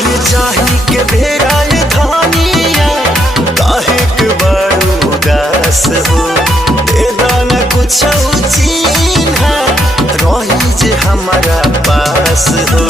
अरे चाही के बेरा ये धानिया काहे के बड़ू उदास हो। दे दाना कुछ चिन्हा रही जे हमारा पास हो।